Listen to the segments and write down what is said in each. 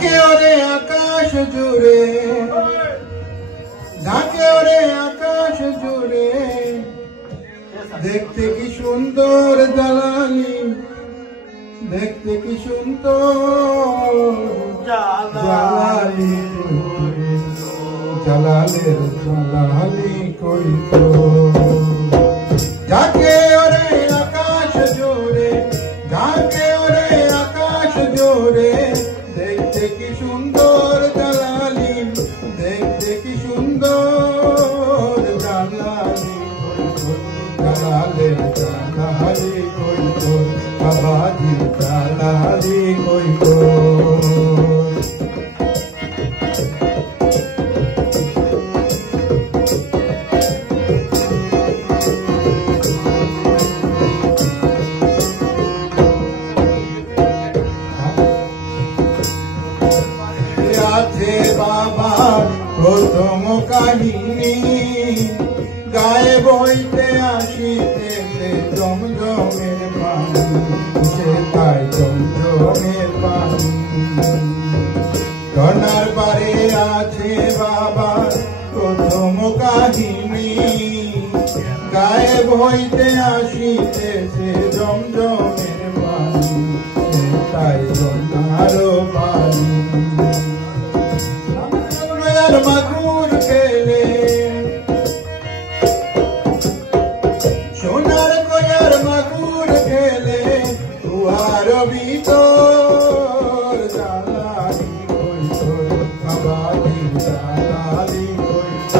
ঝাঁকে ওরে আকাশ জুড়ে, ঝাঁকে ওরে আকাশ জুড়ে, দেখতে কি সুন্দর জালালি, দেখতে কি সুন্দর জালালি, জালালের জালালি কইত। ঝাঁকে ওরে আকাশ জোরে, ঝাঁকে ওরে আকাশ জোরে, দেখতে কি সুন্দর জালালি, দেখতে কি সুন্দর জালালি কইত। জালালের জালালি কইত, বাবাজির জালালি কইত। আছে বাবার প্রথম কাহিনী, গায়ে বইতে আসিতেছে জমজমের পানি, সে তাই জমজমের পানি। ঝর্ণার পারে আছে বাবার প্রথম কাহিনী, গায়ে বইতে আসিতেছে জমজমের পানি, সে তাই ঝর্ণারও পানি। মাগুর খেলে সোনার কয়ার মাগুর খেলে, তুয়ার ভিতর জালালি কইত, বাবাজির জালালি কইত,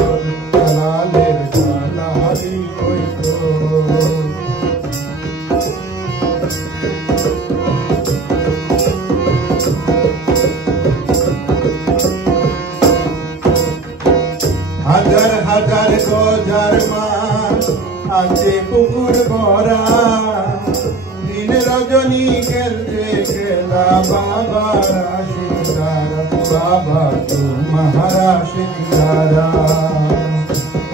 জালালের জালালি কইত। হাজার হাজার গজার মাছ আছে পুকুর ভরা, দিন রজনী খেলছে খেলা বাবারা শিকারা, বাবা তোমারা শিকারা।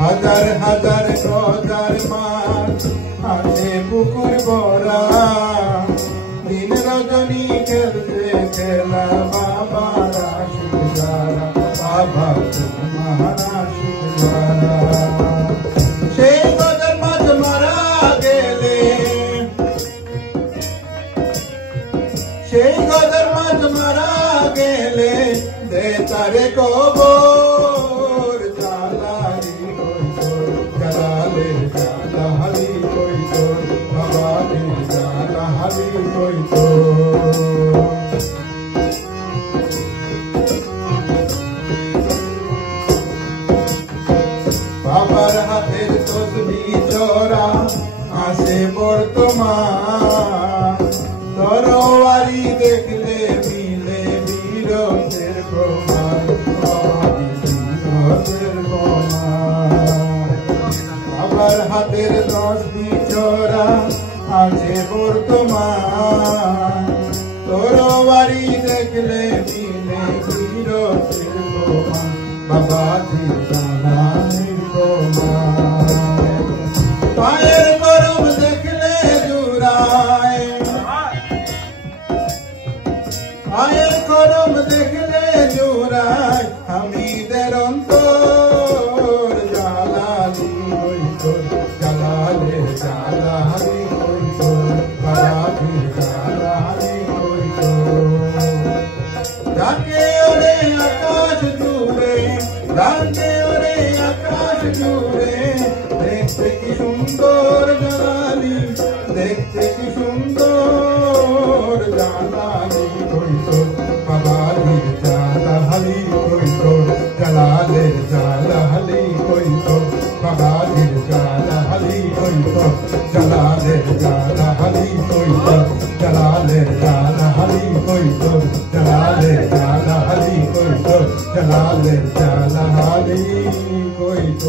হাজার হাজার গজার মাছ আছে পুকুর ভরা, দিন রজনী খেলছে খেলা বাবারা শিকারা, বাবা তোমারা শিকারা। সেই গজার মাছ মারা গেলে, সেই গজার মাছ মারা গেলে, দে তারে কবর জালালি কইত, জালালের জালালি কইত, বাবাজির জালালি কইত। বাবার হাতের তসবিহ জোড়া আসে বর্তমান, তরবারি দেখলে মিলে বীরত্বের প্রমাণ, বীরত্বের প্রমাণ। বাবার হাতের তসবিহ জোড়া আসে বর্তমান, তরবারি দেখলে মিলে বীরত্বের প্রমাণ, বাবাজির জালালি প্রমাণ। পায়ের গরম দেখলে জুড়ায়, পায়ের গরম দেখলে জুড়ায়, হামিদের অন্তর জালালি কইত, জালালের জালালি কইত, বাবাজির জালালি কইত। ঝাঁকে ওরে আকাশ জুড়ে, ঝাঁকে ওরে আকাশ জুড়ে, দেখতে কি সুন্দর জালালি, দেখতে কি সুন্দর জালালি কইত, বাবাজির জালালি কইত, জালালের জালালি কইত, বাবাজির জালালি কইত, জালালের জালালি কইত, জালালের জালালি কইত, জালালের জালালি কইত, জালালের জালালি কইত।